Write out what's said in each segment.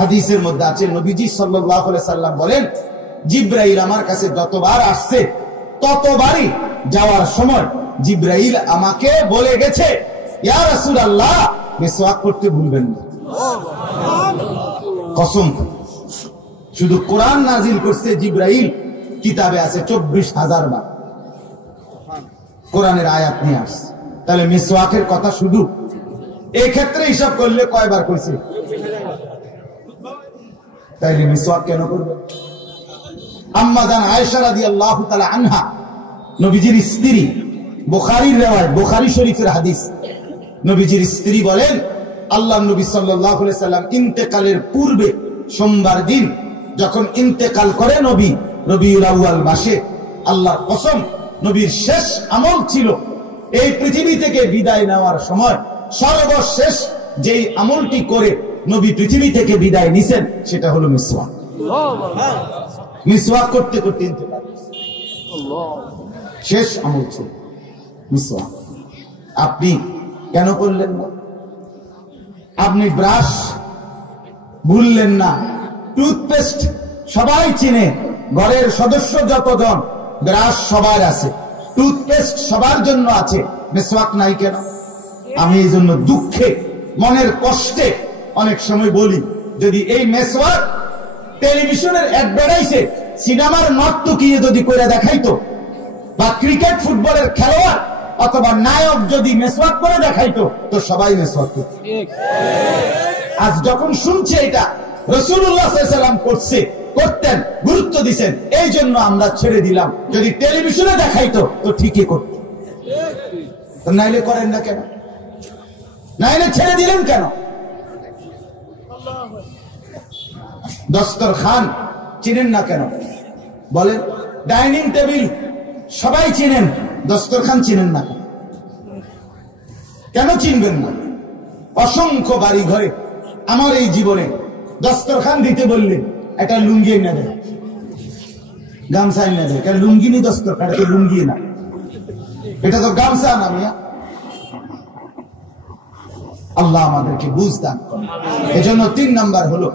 হাদিসের মধ্যে আছে, নবীজি সাল্লাল্লাহু আলাইহি সাল্লাম বলেন, জিবরাইল আমার কাছে যতবার আসছে ততবারই যাওয়ার সময় জিবরাইল আমাকে বলে গেছে, ইয়া রাসূলুল্লাহ, মিসওয়াক করতে ভুলবেন না। কসম, শুধু কোরআন নাজিল করছে জিবরাইল, কিতাবে আছে 24,000 বার কোরআনের আয়াত নিয়ে আসছে। তাহলে মিসওয়াকের কথা শুধু এই ক্ষেত্রে হিসাব করলে কয়বার কইছে? তাইলে মিসওয়াক কেন করবে? আম্মা জান আয়েশা রাদিয়াল্লাহু তাআলা আনহা, নবীজির স্ত্রী, বুখারীর riwayat, বুখারী শরীফের হাদিস, নবীজির স্ত্রী বলেন, আল্লাহর নবী সাল্লাল্লাহু আলাইহি সাল্লাম ইন্তেকালের পূর্বে সোমবার দিন যখন ইন্তেকাল করে নবী রবিউল আউয়াল মাসে, আল্লাহর কসম, নবীর শেষ আমল ছিল এই পৃথিবী থেকে বিদায় নেওয়ার সময় সর্বশেষ যেই আমলটি করে নবী পৃথিবী থেকে বিদায় নিছেন সেটা হলো মিসওয়াক। মিসওয়াক করতে করতে ইন্তেকাল, শেষ আমল ছিল মিসওয়াক। আপনি কেন করলেন না? আপনি ব্রাশ ভুললেন না, টুথপেস্ট সবাই চিনে, ঘরের সদস্য যতজন, ব্রাশ সবার আছে, টুথপেস্ট সবার জন্য আছে, মিসওয়াক নাই কেন? আমি এই জন্য দুঃখে, মনের কষ্টে অনেক সময় বলি, যদি এই মিসওয়াক টেলিভিশনের অ্যাডভার্টাইজে সিনেমার নর্তকী যদি করে দেখাইতো, বা ক্রিকেট ফুটবলের খেলোয়াড় অথবা নায়ক যদি মিসওয়াক করে দেখাইতো, তো সবাই মিসওয়াক করত। আজ যখন শুনছে এটা রাসূলুল্লাহ সাল্লাল্লাহু আলাইহি ওয়াসাল্লাম করতেন, গুরুত্ব দিবেন, এই জন্য আমরা ছেড়ে দিলাম। যদি টেলিভিশনে দেখাইতো তো ঠিকই করত, নাইলে করেন না কেন? নাইলে ছেড়ে দিলেন কেন? দস্তরখান চিনেন না কেন বলেন? ডাইনিং টেবিল সবাই চিনেন, দস্তরখান চিনেন না কেন? চিনবেন না? অসংখ্য বাড়ি ঘরে আমার এই জীবনে দস্তরখান দিতে বললে একটা লুঙ্গি এনে দেয়, গামছা এনে দেয়। কারণ লুঙ্গি নি দস্তরখান, এটা লুঙ্গি না, এটা তো গামছা না মিয়া। আল্লাহ আমাদেরকে বুঝ দান করেন। এজন্য 3 নাম্বার হলো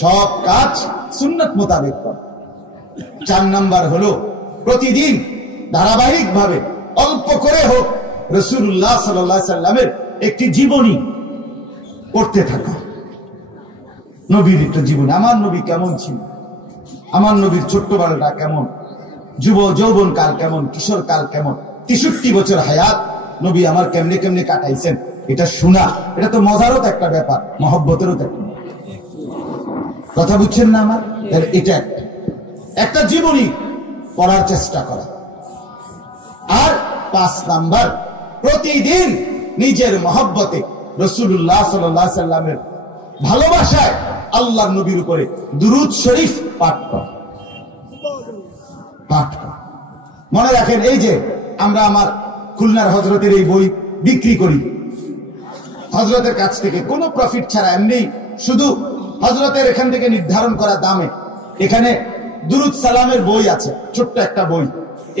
সব কাজ সুন্নাত মোতাবেক করা। 4 নাম্বার হলো প্রতিদিন ধারাবাহিক ভাবে অল্প করে হোক রাসূলুল্লাহ সাল্লাল্লাহু আলাইহি সাল্লামের একটি জীবনী পড়তে থাকা। নবীর একটা জীবনী, আমার নবী কেমন ছিল, আমার নবীর ছোট্টবেলাটা কেমন, যৌবন কাল কেমন, কিশোর কাল কেমন, 63 বছর হায়াত নবী আমার কেমনে কেমনে কাটাইছেন, এটা শোনা, এটা তো মজারও একটা ব্যাপার, মহব্বতেরও একটা কথা, বুঝছেন না আমার? এটা একটা জীবনী পড়ার চেষ্টা করা। আর 5 নাম্বার, প্রতিদিন নিজের মহব্বতে রাসূলুল্লাহ সাল্লাল্লাহু আলাইহি সাল্লামের ভালোবাসায় আল্লাহর নবীর উপরে দুরূদ শরীফ পাঠ কর। মনে রাখেন, এই যে আমরা আমার খুলনার হযরতের এই বই বিক্রি করি, হযরতের কাছ থেকে কোনো প্রফিট ছাড়া, এমনি শুধু হযরতের এখান থেকে নির্ধারণ করা দামে এখানে দুরূদ সালামের বই আছে, ছোট্ট একটা বই।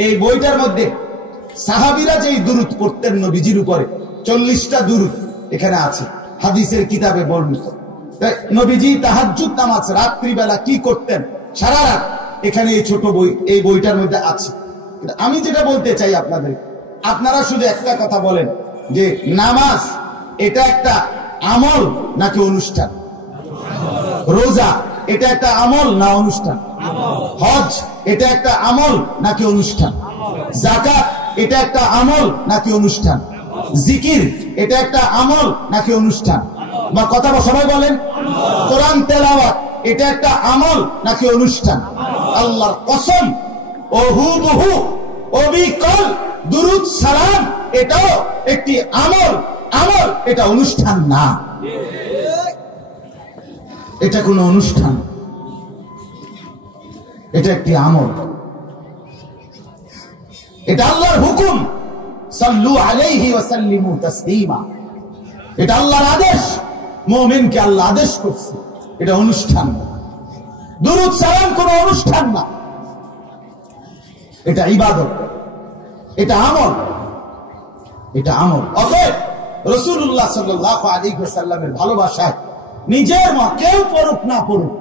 এই বইটার মধ্যে সাহাবীরা যেই দুরূদ পড়তেন নবীজির উপরে, 40টা দুরূদ এখানে আছে, হাদিসের কিতাবে বর্ণিত। নবীজি তাহাজ্জুদ নামাজ রাত্রিবেলা কি করতেন সারা রাত, এখানে এই ছোট বই, এই বইটার মধ্যে আছে। আমি যেটা বলতে চাই আপনাদের, আপনারা শুধু একটা কথা বলেন যে নামাজ এটা একটা আমল নাকি অনুষ্ঠান? রোজা এটা একটা আমল না অনুষ্ঠান? হজ এটা একটা আমল নাকি অনুষ্ঠান? যাকাত এটা একটা আমল নাকি অনুষ্ঠান? জিকির এটা একটা আমল নাকি অনুষ্ঠান? বা কথা সবাই বলেন, কোরআন তেলাওয়াত এটা একটা আমল নাকি অনুষ্ঠান? আল্লাহর কসম, হুবহু অবিকল দুরূদ সালাম এটাও একটি আমল, এটা অনুষ্ঠান না। এটা কোনো অনুষ্ঠান, এটা একটি আমল, এটা আল্লাহর হুকুম, সাল্লু আলাইহি ওয়া সাল্লিমু তাসলিমা, এটা আল্লাহর আদেশ, মুমিনকে আল্লাহ আদেশ করছে, এটা অনুষ্ঠান না। দুরূদ সালাম কোনো অনুষ্ঠান না, এটা ইবাদত, এটা আমল, এটা আমল। অতএব রাসূলুল্লাহ সাল্লাল্লাহু আলাইহি ওয়াসাল্লামের ভালোবাসায় নিজের মা, কেউ পড়ুক না পড়ুক,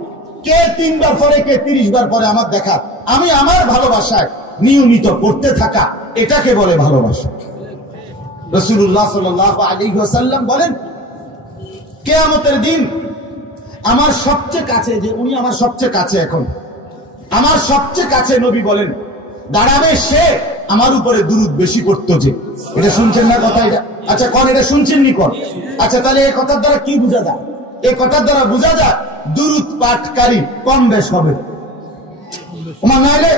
কে 3 বার পরে, কে 30 বার পরে, আমার দেখা, আমি আমার ভালোবাসায় নিয়মিত পড়তে থাকা, এটাকে বলে ভালোবাসা। রাসূলুল্লাহ সাল্লাল্লাহু আলাইহি ওয়াসাল্লাম বলেন, কিয়ামতের দিন আমার সবচেয়ে কাছে, যে উনি আমার সবচেয়ে কাছে, এখন আমার সবচেয়ে কাছে নবী বলেন দাঁড়াবে সে আমার উপরে দুরূদ বেশি করতো। যে এটা শুনছেন না কথা? এটা আচ্ছা কোন, এটা শুনছেন নি কোন? আচ্ছা তাহলে এই কথার দ্বারা কি বোঝা যায়? এই কথার দ্বারা বোঝা যায় দুরূদ পাঠকারী কম বেশ হবে। ওমা নাইলে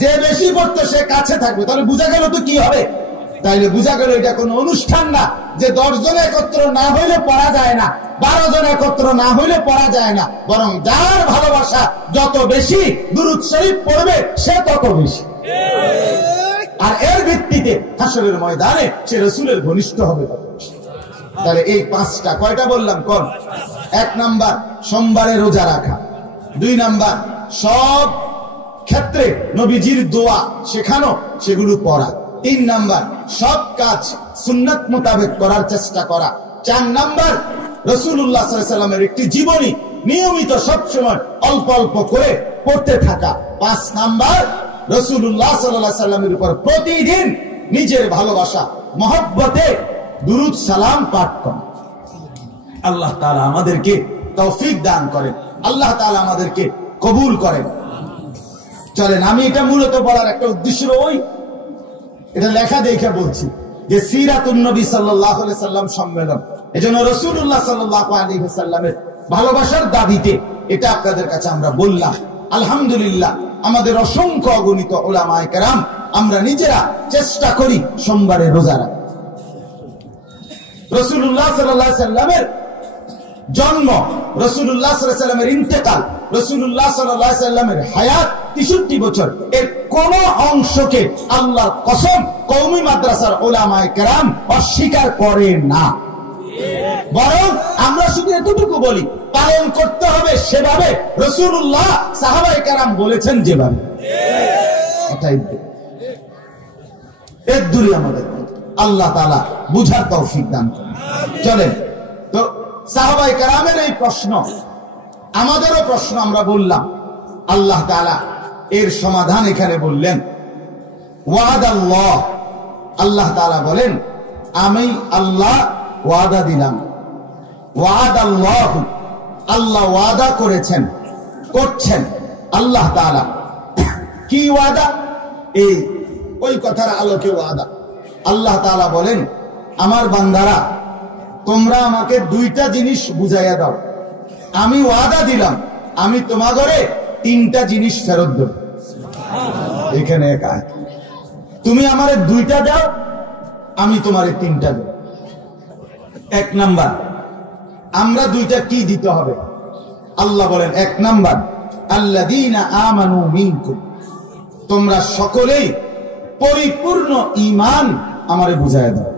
যে বেশি পড়তো সে কাছে থাকবে, তাহলে বোঝা গেল তো কি হবে? তাইলে বোঝা গেল এটা কোনো অনুষ্ঠান না যে 10 জন একত্র না হইলে পড়া যায় না, 12 জন একত্র না হইলে পড়া যায় না, বরং যার ভালোবাসা যত বেশি দুরূদ শরীফ পড়বে সে তত বেশি, আর এর ভিত্তিতে হাসরের ময়দানে সে রাসূলের ঘনিষ্ঠ হবে। তাহলে এই 5টা, কয়টা বললাম কোন? 1 নাম্বার সোমবারে রোজা রাখা, 2 নাম্বার সব ক্ষেত্রে নবীজির দোয়া শেখানো, সেগুলো পড়া, 3 নাম্বার সব কাজ সুন্নাত মোতাবেক করার চেষ্টা করা, 4 নাম্বার রাসূলুল্লাহ সাল্লাল্লাহু আলাইহি ওয়াসাল্লামের একটি জীবনী নিয়মিত সবসময় অল্প অল্প করে পড়তে থাকা, 5 নাম্বার রাসূলুল্লাহ সাল্লাল্লাহু আলাইহি ওয়াসাল্লামের উপর প্রতিদিন নিজের ভালোবাসা মহব্বতে দুরূদ সালাম পাঠ করা। আল্লাহ তাআলা আমাদেরকে তৌফিক দান করেন, আল্লাহ তাআলা আমাদেরকে কবুল করেন। চলেন, আমি এটা মূলত বলার একটা উদ্দেশ্য, ওই এটা লেখা দেখে বলছি যে সিরাতুন নবী সাল্লাল্লাহু আলাইহি সাল্লাম সম্মেলন, এজন্য রাসূলুল্লাহ সাল্লাল্লাহু আলাইহি সাল্লামের ভালোবাসার দাবিতে এটা আপনাদের কাছে আমরা বললাম। আলহামদুলিল্লাহ, আমাদের অসংখ্য অগণিত উলামায়ে কেরাম, আমরা নিজেরা চেষ্টা করি সোমবারে রোজা রাখতে। রাসূলুল্লাহ সাল্লাল্লাহু আলাইহি সাল্লামের জন্ম, রাসূলুল্লাহ সাল্লাল্লাহু আলাইহি সাল্লামের ইন্তেকাল, রাসূলুল্লাহ সাল্লাল্লাহু আলাইহি সাল্লামের হায়াত 63 বছর, এর কোন অংশকে আল্লাহর কসম কওমি মাদ্রাসার উলামায়ে কেরাম অস্বীকার করে না, বরং আমরা শুধু এতটুকু বলি পালন করতে হবে সেভাবে রাসূলুল্লাহ সাহাবায়ে কেরাম বলেছেন যেভাবে। এটাই এর দূরে আমাদের আল্লাহ তাআলা বুঝার তৌফিক দান করেন। চলেন, তো সাহাবায়ে কেরামের এই প্রশ্ন, আমাদেরও প্রশ্ন, আমরা বললাম, আল্লাহ তাআলা এর সমাধান এখানে বললেন। ওয়াদাল্লাহ, আল্লাহ তাআলা বলেন আমি আল্লাহ ওয়াদা দিলাম। ওয়াদাল্লাহ, আল্লাহ ওয়াদা করেছেন, করছেন আল্লাহ তাআলা। কি ওয়াদা? এই ওই কথার আলোকে ওয়াদা। আল্লাহ তাআলা বলেন আমার বান্দারা তোমরা আমাকে 2টা জিনিস বুঝাইয়া দাও, আমি ওয়াদা দিলাম আমি তোমাগরে 3টা জিনিস ফেরত দেব। এখানে এক আয়াত, তুমি আমারে 2টা দাও, আমি তোমারে 3টা দেব। 1 নাম্বার, আমরা 2টা কি দিতে হবে? আল্লাহ বলেন 1 নাম্বার আল্লাযীনা আমানু মিনকুম, তোমরা সকলেই পরিপূর্ণ ঈমান আমারে বুঝায় দাও,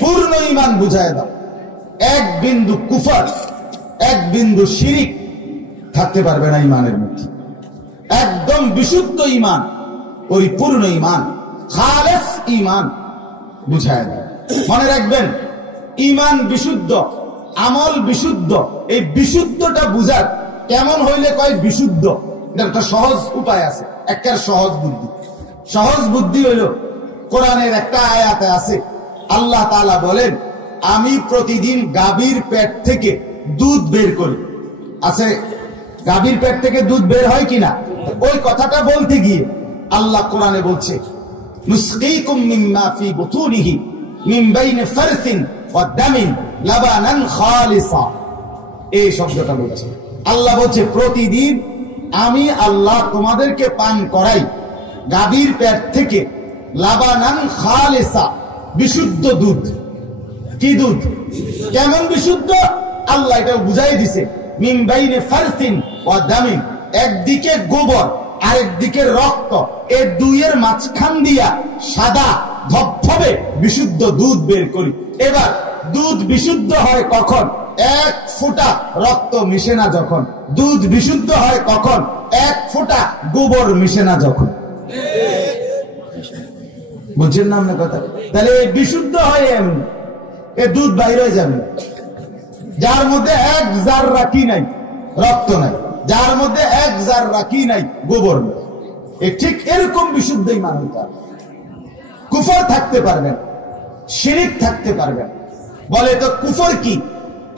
পূর্ণ ঈমান বুঝায় দাও। 1 বিন্দু কুফর, 1 বিন্দু শিরিক থাকতে পারবে না ঈমানের মধ্যে। একদম বিশুদ্ধ ঈমান, পরিপূর্ণ ঈমান, খালেস ঈমান বুঝায় দাও। মনে রাখবেন, ঈমান বিশুদ্ধ, আমল বিশুদ্ধ। এই বিশুদ্ধটা বুঝার কেমন হইলে কয় বিশুদ্ধ, এটা একটা সহজ উপায় আছে, একটা সহজ বুদ্ধি। সহজ বুদ্ধি হইল কোরআনের একটা আয়াতে আছে, আল্লাহ তাআলা বলেন আমি প্রতিদিন গাভীর পেট থেকে দুধ বের করি। আছে, গাভীর পেট থেকে দুধ বের হয় কিনা? ওই কথাটা বলতে গিয়ে আল্লাহ কোরআনে বলছে নুসকিকুম মিম্মা ফি বুতুনিহি মিন বাইনি ফারসিন ওয়া দামিন লাবানান খালিসা। এই শব্দটা বলছে আল্লাহ, বলছে প্রতিদিন আমি আল্লাহ তোমাদেরকে পান করাই গাভীর পেট থেকে লাবানান খালিসা, বিশুদ্ধ দুধ। কি দুধ? কেমন বিশুদ্ধ? আল্লাহ এটা বুঝাই দিছে মিন বাইনি ফারসিন ওয়া দামিন, একদিকে গোবর আরেকদিকে রক্ত, এই দুইয়ের মাঝখান দিয়া সাদা ধবধবে বিশুদ্ধ দুধ বের করি। এবার দুধ বিশুদ্ধ হয় কখন? 1 ফোঁটা রক্ত মিশে না যখন। দুধ বিশুদ্ধ হয় কখন? 1 ফোঁটা গোবর মিশে না যখন। বুঝছেন না আপনার কথা? তাহলে বিশুদ্ধ হয় এমনি, এ দুধ বাইরে যাবে। যার মধ্যে এক জাররা কি নাই, রক্ত নাই, যার মধ্যে এক জাররা কি নাই, গোবর নাই। ঠিক এরকম বিশুদ্ধ ঈমান হইতে হবে। কুফর থাকতে পারবেন, শিরিক থাকতে পারবেন। বলে তো কুফর কি,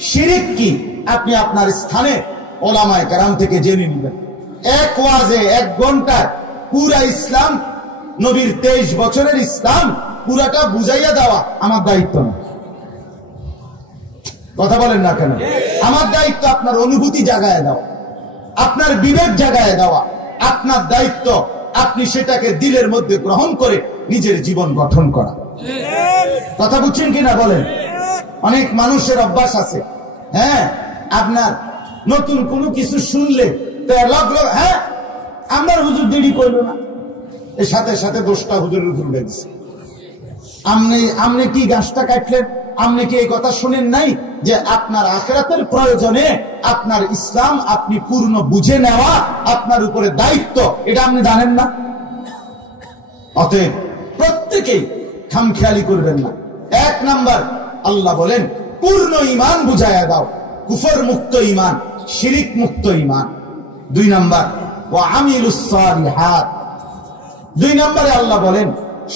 শিরিক কি, আপনি আপনার স্থানে ওলামায়ে কেরাম থেকে জেনে নেবেন। এক ওয়াজে 1 ঘন্টায় পুরা ইসলাম, নবীর 23 বছরের ইসলাম পুরাটা বুঝাইয়া দেওয়া আমার দায়িত্ব না। কথা বলেন না কেন? আমার দায়িত্ব আপনার অনুভূতি জাগায় দেওয়া, আপনার বিবেক জাগায় দেওয়া। আপনার দায়িত্ব আপনি সেটাকে দিলের মধ্যে গ্রহণ করে নিজের জীবন গঠন করা। কথা বুঝছেন কিনা বলেন? অনেক মানুষের অভ্যাস আছে, হ্যাঁ, আপনার নতুন কোনো কিছু শুনলে হ্যাঁ আমার হুজুর দেরি করলো না, এর সাথে সাথে 10টা হুজুর দেখছে। আপনি কি গাছটা কাটলেন? আপনি কি এই কথা শুনেন নাই যে আপনার আখিরাতের প্রয়োজনে আপনার ইসলাম আপনি পূর্ণ বুঝে নেওয়া আপনার উপরে দায়িত্ব, এটা আপনি জানেন না? অতএব প্রত্যেকেই খামখেয়ালি করবেন না। 1 নাম্বার, আল্লাহ বলেন পূর্ণ ঈমান বুঝায়া দাও, কুফর মুক্ত ঈমান, শিরিক মুক্ত ঈমান। 2 নাম্বার, ওয়া আমিলুস সালিহাত। 2 নম্বরে আল্লাহ বলেন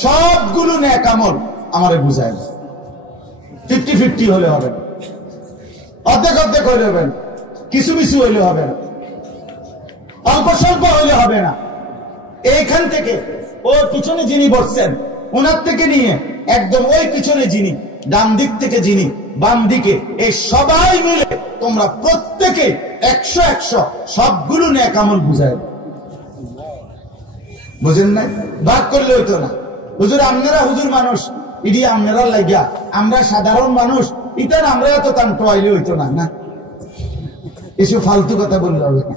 সবগুলো নেক আমল আমারে বুঝায় দাও। 50-50 হলে হবে না, অর্ধেক অর্ধেক হইলে হবে না, কিছু কিছু হইলে হবে না, অল্প স্বল্প হইলে হবে না। এইখান থেকে ওর পিছনে যিনি বসছেন ওনার থেকে নিয়ে একদম ওই পিছনে যিনি, ডান দিক থেকে যিনি, বাম দিকে, এই সবাই মিলে তোমরা প্রত্যেকে 100-100 সবগুলো নেক আমল বুঝায় দাও। বুঝেন নাই? ভাগ করলে হইতো না। হুজুর আপনারা হুজুর মানুষ, ইডি আপনারা লাগিয়া, আমরা সাধারণ মানুষ, ইতার আমরা এত টান টোয়াইলে হইতো না। না, এসব ফালতু কথা বললে হবে না।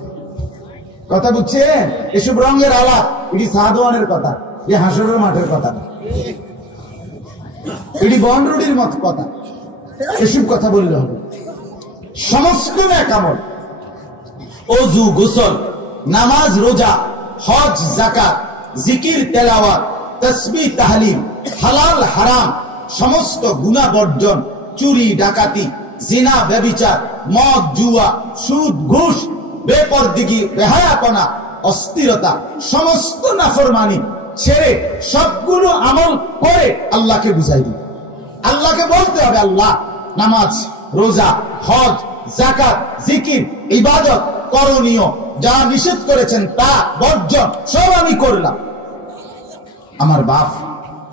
কথা বুঝছেন? এসব রঙের আলাপ, এটি সাহাদওয়ানের কথা, এ হাসরের মাঠের কথা না, এটি বনরুডির মত কথা। এসব কথা বললে হবে। সমস্ত নেক আমল, ওযু, গোসল, নামাজ, রোজা, হজ, যাকাত, জিকির, তেলাওয়াত, তাসবিহ, তাহলিল, হালাল হারাম, সমস্ত গুনাহ বর্জন, চুরি ডাকাতি, জিনা ব্যভিচার, মদ জুয়া, সুদ ঘুষ, বেপরদিগি, বেহায়াপনা, অস্থিরতা, সমস্ত নাফরমানি ছেড়ে সবগুলো আমল করে আল্লাহকে বুঝাই দিই। আল্লাহকে বলতে হবে, আল্লাহ নামাজ, রোজা, হজ, যাকাত, জিকির, ইবাদত, করণীয় যা নিষেধ করেছেন তা বর্জন সব আমি করলাম। আমার বাপ,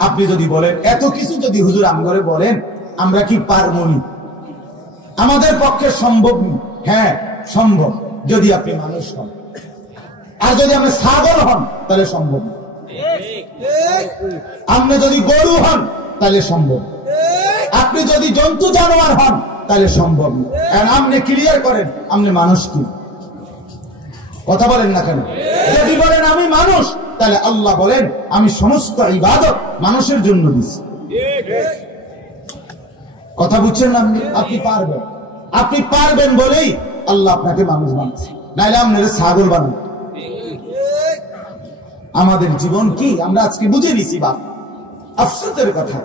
আপনি যদি বলেন এত কিছু যদি হুজুর আমগরে বলেন, আমরা কি পারবো? আমাদের পক্ষে সম্ভব নয়। হ্যাঁ সম্ভব, যদি আপনি মানুষ হন। আর যদি আপনি ছাগল হন তাহলে সম্ভব। আপনি যদি গরু হন তাহলে সম্ভব। আপনি যদি জন্তু জানোয়ার হন তাহলে সম্ভব। আপনি ক্লিয়ার করেন আপনি মানুষ কি? কথা বলেন না কেন? যদি বলেন আমি মানুষ, তাহলে আল্লাহ বলেন আমি সমস্ত ইবাদত মানুষের জন্য দিচ্ছি। কথা বুঝছেন না? আপনি পারবেন, আপনি পারবেন বলেই আল্লাহ আপনাকে মানুষ বানাচ্ছে, নাইলে আপনার ছাগল বানান। আমাদের জীবন কি আমরা আজকে বুঝে নিছি? বাপ, আফসোসের কথা,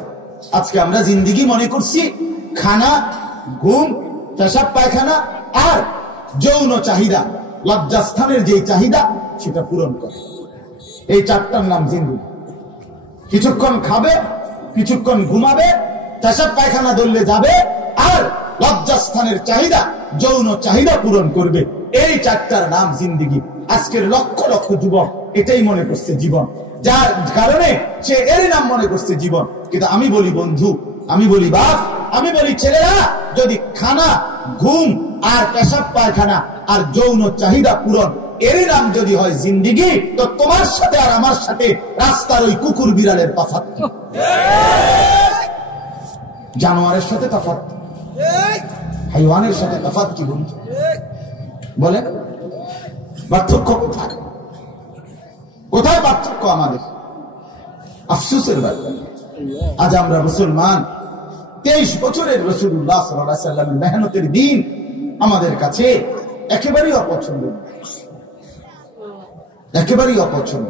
আজকে আমরা জিন্দিগি মনে করছি খানা, ঘুম, পেশাব পায়খানা আর যৌন চাহিদা, লজ্জাস্থানের যে চাহিদা সেটা পূরণ করে। এই 4টার নাম জিন্দিগি। কিছুক্ষণ খাবে, কিছুক্ষণ ঘুমাবে, পেশাব পায়খানা ধরলে যাবে, আর লজ্জাস্থানের চাহিদা, যৌন চাহিদা পূরণ করবে। এই 4টার নাম জিন্দিগি। আজকের লক্ষ লক্ষ যুবক এটাই মনে করছে জীবন, যার কারণে সে এর নাম মনে করছে জীবন। কিন্তু আমি বলি বন্ধু, আমি বলি বাপ, আমি বলি ছেলেরা, যদি খানা, ঘুম আর পেশাব পায়খানা আর যৌন চাহিদা পূরণ এর নাম যদি হয় জিন্দিগি, তো তোমার সাথে আর আমার সাথে রাস্তার ওই কুকুর বিড়ালের তফাৎ কি? জানোয়ারের সাথে তফাৎ, হাইওয়ানের সাথে তফাৎ কি বন্ধু? বলে পার্থক্য কোথায়? কোথায় পার্থক্য আমাদের? আফসোসের ব্যাপার, আজ আমরা মুসলমান 23 বছরের রাসূলুল্লাহ সাল্লাল্লাহু আলাইহি ওয়াসাল্লামের মেহনতের দিন আমাদের কাছে একেবারেই অপছন্দ, একেবারেই অপছন্দ।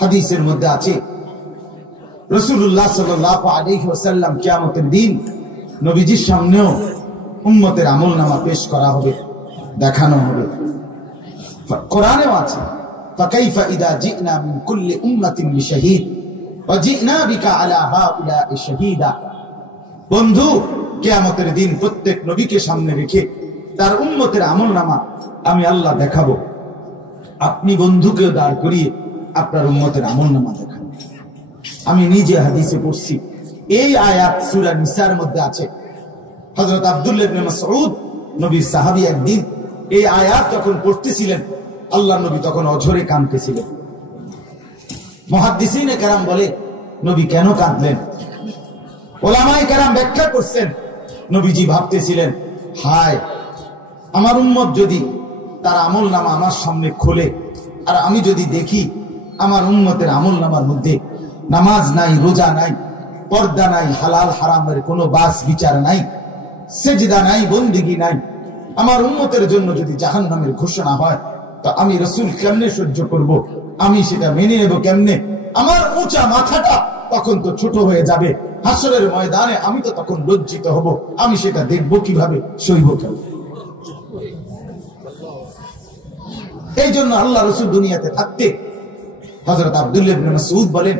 হাদিসের মধ্যে আছে রাসূলুল্লাহ সাল্লাল্লাহু আলাইহি ওয়াসাল্লাম কিয়ামতের দিন নবীজির সামনেও উম্মতের আমলনামা পেশ করা হবে, দেখানো হবে। কোরআনেও আছে ফাকাইফা ইদা জিনা মিন কুল্লি উম্মাতিন বিশাহীদ ওয়া জিনা বিকা আলা হাউলা'i শাহীদা। বন্ধু, কিয়ামতের দিন প্রত্যেক নবীকে সামনে রেখে তার উম্মতের আমলনামা আমি আল্লাহ দেখাবো। আপনি বন্ধুকেও দাঁড় করিয়ে আপনার উম্মতের আমলনামা দেখান। আমি নিজে হাদিসে পড়ছি, এই আয়াত সূরা নিসার মধ্যে আছে। হযরত আব্দুল্লাহ ইবনে মাসউদ নবীর সাহাবী একদিন এই আয়াত যখন পড়তেছিলেন, আল্লাহর নবী তখন অঝরে কাঁদতেছিলেন। মুহাদ্দিসিনে কেরাম বলে, নবী কেন কাঁদলেন? ওলামায়ে কেরাম ব্যাখ্যা করছেন, নবীজি ভাবতেছিলেন, হায় আমার উম্মত যদি তার আমলনামা আমার সামনে খোলে আর আমি যদি দেখি আমার উম্মতের আমলনামার মধ্যে নামাজ নাই, রোজা নাই, পর্দা নাই, হালাল হারামের কোনো বাস বিচার নাই, সেজদা নাই, বন্দেগী নাই, আমার উম্মতের জন্য যদি জাহান্নামের ঘোষণা হয়, তো আমি রাসূল কেমনে সহ্য করব? আমি সেটা মেনে নেব কেমনে? আমার উঁচা মাথাটা তখন তো ছোট হয়ে যাবে, হাসরের ময়দানে আমি তো তখন লজ্জিত হব, আমি সেটা দেখব কিভাবে, সইব কেমন? এই জন্য আল্লাহ রাসূল দুনিয়াতে থাকতে হযরত আব্দুল্লাহ ইবনে মাসউদ বলেন,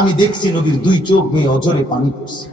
আমি দেখছি নবীর দুই চোখ বেয়ে অঝরে পানি পড়ছে।